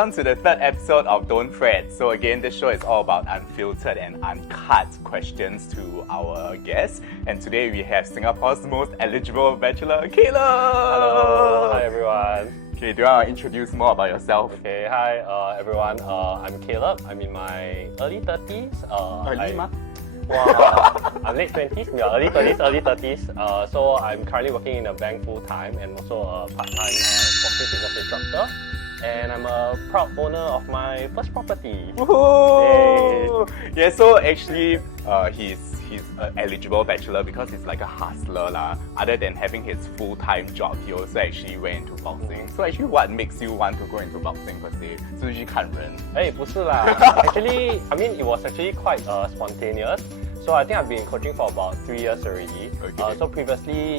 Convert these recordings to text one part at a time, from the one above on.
welcome to the third episode of Don't Fret. So again, this show is all about unfiltered and uncut questions to our guests. And today we have Singapore's most eligible bachelor, Caleb. Hello, hi everyone. Okay, do you want to introduce more about yourself? Okay, hi everyone. I'm Caleb. I'm in my early 30s. I'm late 20s, yeah, early 30s. So I'm currently working in a bank full time and also a part-time boxing fitness instructor. And I'm a proud owner of my first property. Woohoo! Yeah, so actually, he's an eligible bachelor because he's like a hustler lah. Other than having his full-time job, he also actually went into boxing. So actually, what makes you want to go into boxing per se? 是去看人？不是啦。Actually, I mean, it was actually quite spontaneous. So I think I've been coaching for about 3 years already. Okay. So previously,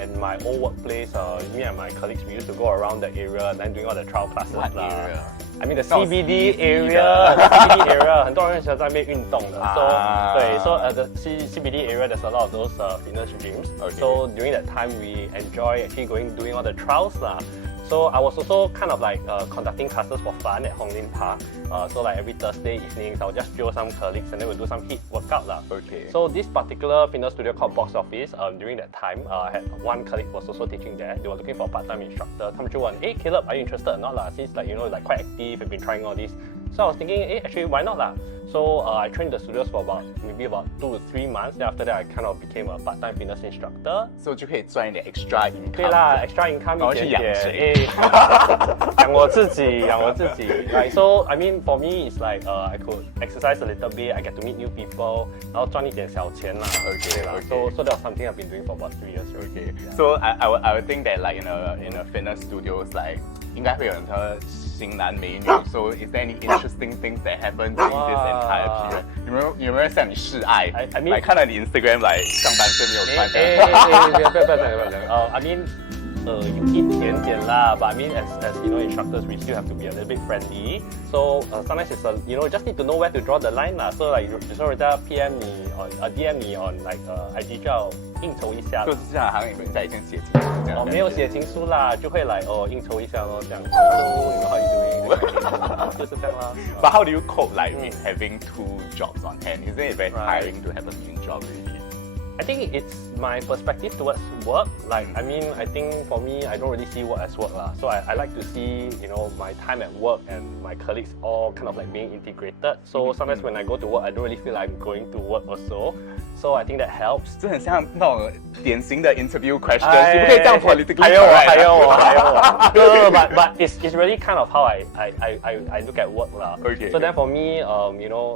in my old workplace, me and my colleagues, we used to go around the area and then doing all the trial classes. What area? I mean the CBD area. The CBD area, 很多人喜欢在那边运动的。So the CBD area, there's a lot of those fitness gyms. Okay. So during that time, we enjoy actually doing all the trials lah. So I was also kind of like conducting classes for fun at Hong Lim Park. So like every Thursday evenings, I'll just drill some colleagues and then we'll do some HIIT workout lah. Okay. So this particular fitness studio called Box Office, during that time, I had one colleague was also teaching there. They were looking for a part-time instructor. 他们就问, hey Caleb, are you interested or not lah? Since like like quite active, you've been trying all this. So I was thinking, actually why not lah? So I trained the studios for maybe about 2 to 3 months. Then after that, I kind of became a part-time fitness instructor. So 就可以赚一点 extra income. 对啦 ，extra income 一点点。然后去养谁？养我自己。Right. So I mean, for me, it's like I could exercise a little bit. I get to meet new people. 然后赚一点小钱啦。Okay. So that was something I've been doing for about 3 years. Okay. Yeah. So I would think that like in a fitness studios like 应该会有很多型男美女。So is there any interesting things that happened during this entire period? 有没有向你示爱？ I mean, 看到你 Instagram 来上半身没有穿的。不要讲。I mean. 有一点点啦, but I mean, as instructors, we still have to be a little bit friendly. So sometimes it's just need to know where to draw the line lah. So like 有时候人家 PM 你DM 你 on like IG 就要应酬一下。就是这样，好像人家以前写情书这样。没有写情书啦，就会来应酬一下咯，这样。Hello, how you doing? 就是这样啦。But how do you cope like with having 2 jobs on hand? Isn't it very tiring to have a main job really? I think it's my perspective towards work. Like, I mean, I think for me, I don't really see work as work lah. So I like to see, my time at work and my colleagues all kind of like being integrated. So sometimes when I go to work, I don't really feel like I'm going to work also. So I think that helps. 这很像那种典型的 interview questions. 你不可以这样 politically correct. 还有我。No, but it's really kind of how I look at work lah. Okay. So then for me,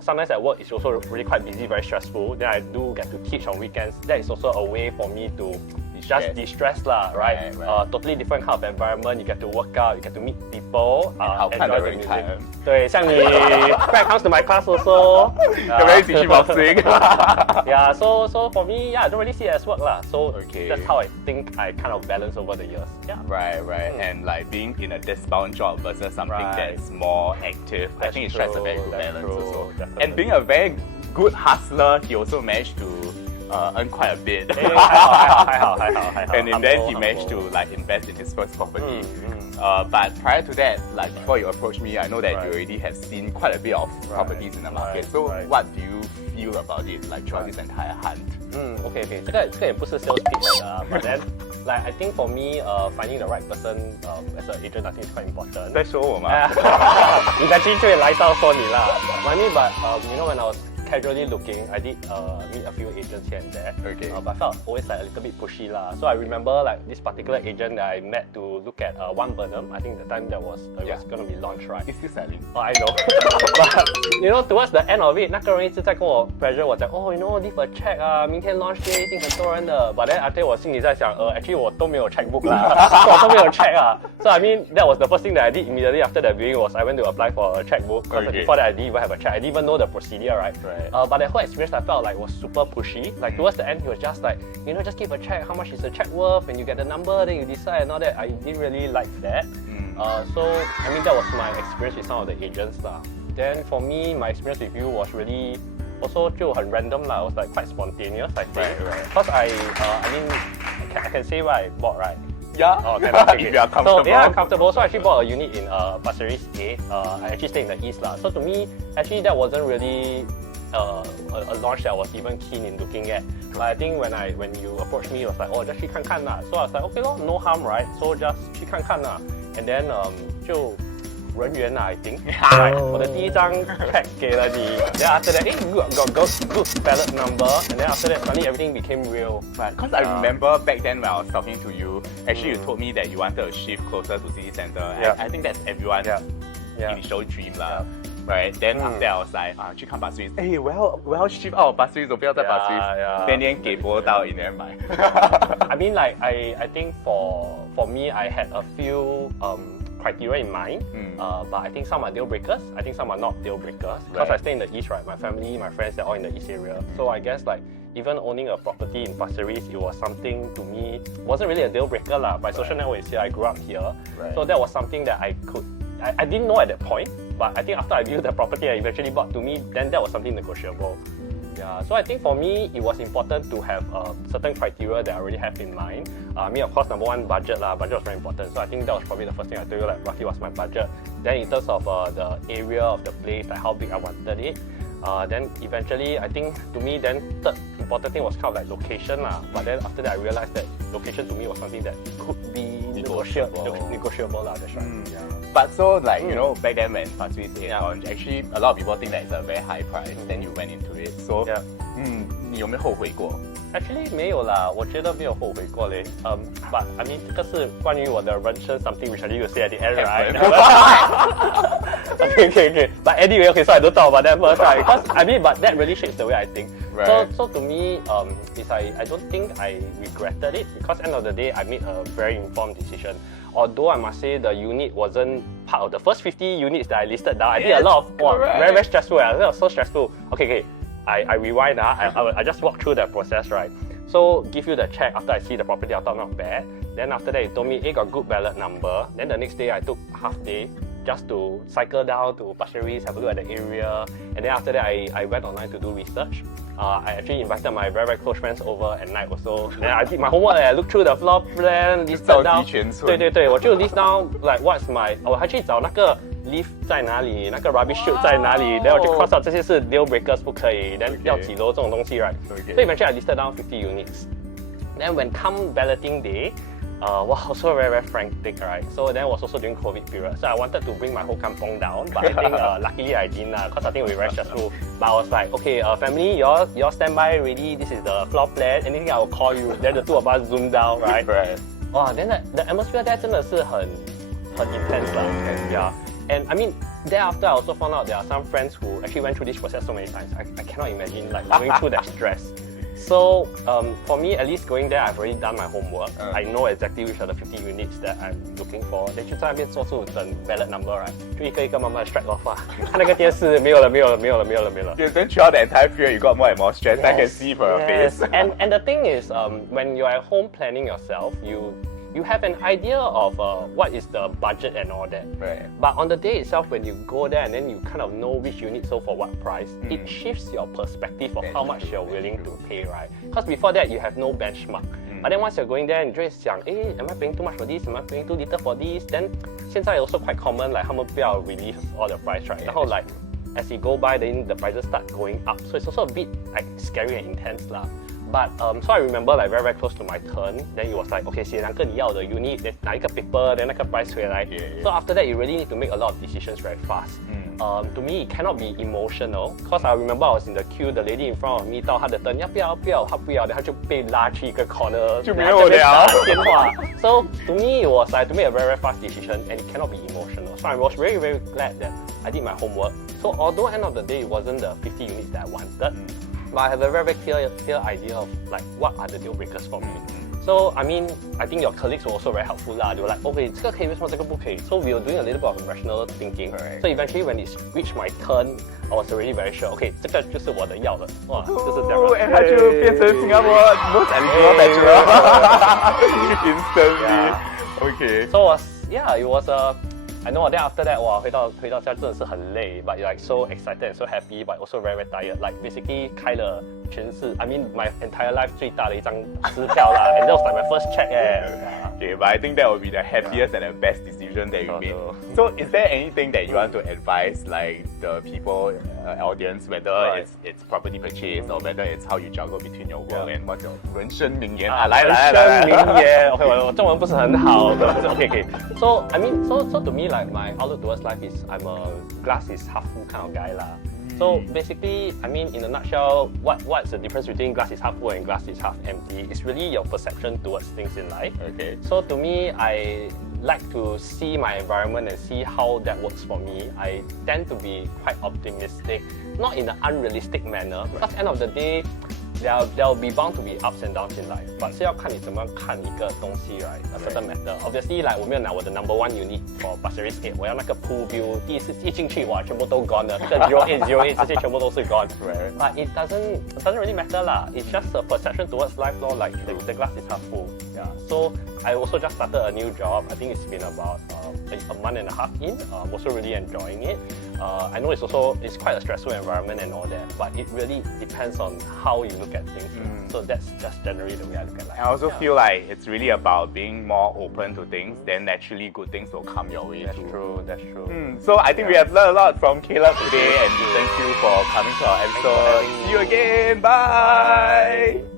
sometimes at work it's also really quite busy, very stressful. Then I do get to teach on weekends. That is also a way for me to just de-stress lah, right? Totally different kind of environment. You get to work out, you get to meet people. 好看的人看。对，像你 Brad comes to my class also. 要不要一起去 boxing? Yeah, so for me, I don't really see it as work lah. So that's how I think I kind of balance over the years. Yeah. Right. And like being in a desk-bound job versus something that's more active, I think it strikes a very good balance also. Definitely. And being a very good hustler, he also managed to earn quite a bit. 还好。And in the end, he managed to like invest in his first property. But prior to that, like before you approached me, I know that you already have seen quite a bit of properties in the market. So what do you feel about it, like throughout this entire hunt? Okay. 这个也不是 sales pitch 来的 but then like I think for me, finding the right person as an agent, I think is quite important. 在说我吗？你的机会来到说你啦。I mean, but when I was casually looking, I did meet a few agents here and there. Okay. But I felt always like a little bit pushy lah. So I remember like this particular agent that I met to look at one Burnham. I think the time that was going to be launched, right? It's still selling. I know. But towards the end of it, 那个人一直在跟我 pressure 我讲leave a check 啊，明天 launch day 一定很多人的。But then after 我心里在想actually 我都没有 checkbook 啦，我都没有 check 啊。So I mean that was the first thing that I did immediately after that viewing was I went to apply for a checkbook. Because before that I didn't even have a check. I didn't even know the procedure, right? But the whole experience I felt like was super pushy. Like towards the end, he was just like, just give a check. How much is the check worth? And you get the number, then you decide and all that. I didn't really like that. So I mean that was my experience with some of the agents lah. Then for me, my experience with you was really also 就很 random lah. It was like quite spontaneous, I think. Because I mean, I can say what I bought, right? Yeah. Oh, cannot. If you are comfortable. So yeah, I'm comfortable. So I actually bought a unit in Pasir Ris 8. I actually stay in the east lah. So to me, actually that wasn't really a launch that I was even keen in looking at. But I think when you approached me, it was like, oh, just 去看看 lah. So I was like, okay lor, no harm, right? So just 去看看 lah. And then 就人缘啦 I think. Right, 我的第一张 check 给了你 then after that, got good ballot number, and then after that suddenly everything became real. Right, because I remember back then when I was talking to you, actually you told me that you wanted to shift closer to city center. Yeah. I think that's everyone's initial dream lah. Right, then after that I was like 去看 Pasir Ris. Hey, 我要 shift out of Pasir Ris, 我不要在 Pasir Ris. 偏偏给不到 in there 买。I mean like I think for me I had a few criteria in mind, but I think some are deal breakers. I think some are not deal breakers because I stay in the east, right? My family, my friends, they're all in the east area. So I guess like even owning a property in Pasir Ris, it was something to me wasn't really a deal breaker lah. My social network is here. I grew up here, so that was something that I didn't know at that point. But I think after I viewed the property I eventually bought, to me, then that was something negotiable. Yeah, so I think for me, it was important to have certain criteria that I already have in mind. I mean, of course, number one, budget lah. Budget was very important. So I think that was probably the first thing I told you, like roughly what's my budget. Then in terms of the area of the place, like how big I wanted it. Then eventually, I think to me, then third important thing was kind of like location lah. But then after that, I realized that location to me was something that could be negotiable lah. That's right. Yeah. But so like you know back then when Pasir Ris launched, actually a lot of people think that it's a very high price. Then you went into it. So 你有没有后悔过？ Actually 没有啦，我觉得没有后悔过嘞。But I mean 这个是关于我的人生 something which I need to say at the end, right? okay. But anyway, okay, so I don't talk about that first, right? Because I mean, but that really shapes the way I think. Right. So to me, I don't think I regretted it because end of the day I made a very informed decision. Although I must say the unit wasn't part of the first 50 units that I listed down. I did a lot of very, very stressful. It was so stressful. Okay. I rewind. I just walk through that process, right? So give you the check after I see the property. I thought not bad. Then after that, you told me it got good ballot number. Then the next day, I took half day just to cycle down to Pasir Ris, have a look at the area. And then after that, I went online to do research. I actually invited my very, very close friends over at night also. Then I did my homework. I looked through the floor plan, listed down. 对，我就 list down like what's my. 我还去找那个 lift 在哪里，那个 rubbish chute 在哪里，然后我就 cross out 这些是 deal breakers 不可以， then 要几楼这种东西 right? So eventually I listed down 50 units. Then when come balloting day, also very, very frantic, right? So then was also during COVID period. So I wanted to bring my whole kampong down, but I think luckily I didn't because I think it would be very stressful. But I was like, okay, family, you all stand by ready. This is the floor plan. Anything I will call you. Then the two of us zoom down, right? Wow, then the atmosphere there 真的是很 intense lah. Yeah. And I mean, thereafter I also found out there are some friends who actually went through this process so many times. I cannot imagine like going through that stress. So for me, at least going there, I've already done my homework. I know exactly which are the 50 units that I'm looking for. Then 就在那边做出等 ballot number, right? 就一个一个慢慢 strike off 啊。看那个电视没有了。Then throughout the entire period, you got more and more stressed. I can see from your face. And the thing is, when you're at home planning yourself, you have an idea of what is the budget and all that. Right. But on the day itself, when you go there and then you kind of know which unit sold for what price, it shifts your perspective of how much you're willing to pay, right? Because before that, you have no benchmark. But then once you're going there, 你就会想, am I paying too much for this? Am I paying too little for this? Then 现在 also quite common, like 他们不要 release all the price, right? 然后 like as you go by, then the prices start going up. So it's also a bit like scary and intense lah. But so I remember like very, very close to my turn. Then it was like, okay, 写两个你要的 unit, then 拿一个 paper, then 那个 price 回来. So after that, you really need to make a lot of decisions very fast. To me, it cannot be emotional. Cause I remember I was in the queue, the lady in front of me 到她的灯，要不要，她不要，然后她就被拉去一个 corner， 就没有了。电话。So to me, it was like to make a very, very fast decision, and it cannot be emotional. So I was very, very glad that I did my homework. So although end of the day, it wasn't the 50 units that I wanted, but I have a very, very clear idea of like what are the deal breakers for me. So I mean, I think your colleagues were also very helpful lah. They were like, okay, 这个可以，为什么这个不可以? So we were doing a little bit of rational thinking. So eventually, when it reached my turn, I was already very sure. Okay, 这个就是我的要的。哇，就是这样。And 他就变成 Singapore most eligible bachelor instantly. Okay. So it was I know then after that, 哇，回到家真的是很累 but you're like so excited and so happy, but also very, very tired. Like basically 开了 I mean my entire life 最大的一张支票啦，and that was like my first check Okay, but I think that would be the happiest and the best decision that you made. So, is there anything that you want to advise, like the people, audience, whether it's property purchase or whether it's how you juggle between your work and what's your 人生名言啊？来，人生名言。OK， 我中文不是很好的。OK。So I mean, so to me, like my outlook towards life is I'm a glass is half full kind of guy lah. So basically, I mean, in a nutshell, what's the difference between glass is half full and glass is half empty? It's really your perception towards things in life. Okay. So to me, I like to see my environment and see how that works for me. I tend to be quite optimistic, not in an unrealistic manner. Because end of the day, there'll be bound to be ups and downs in life. But 是要看你怎么看一个东西 right? A certain matter. Obviously, like 我没有拿我的 number one unit for Pasir Ris Gate， 我要那个 pool view， 一进去哇，全部都 gone 了，这个 0808这些全部都是 gone。But it doesn't really matter 啦。It's just a perception towards life lor. Like the glass is half full. Yeah. So I also just started a new job. I think it's been about a month and a half in. Also really enjoying it. I know it's quite a stressful environment and all that, but it really depends on how you look at things. So that's just generally the way I look at life. I also feel like it's really about being more open to things, then naturally good things will come your way. That's true. So I think we have learned a lot from Caleb today, and thank you for coming to our episode. See you again. Bye.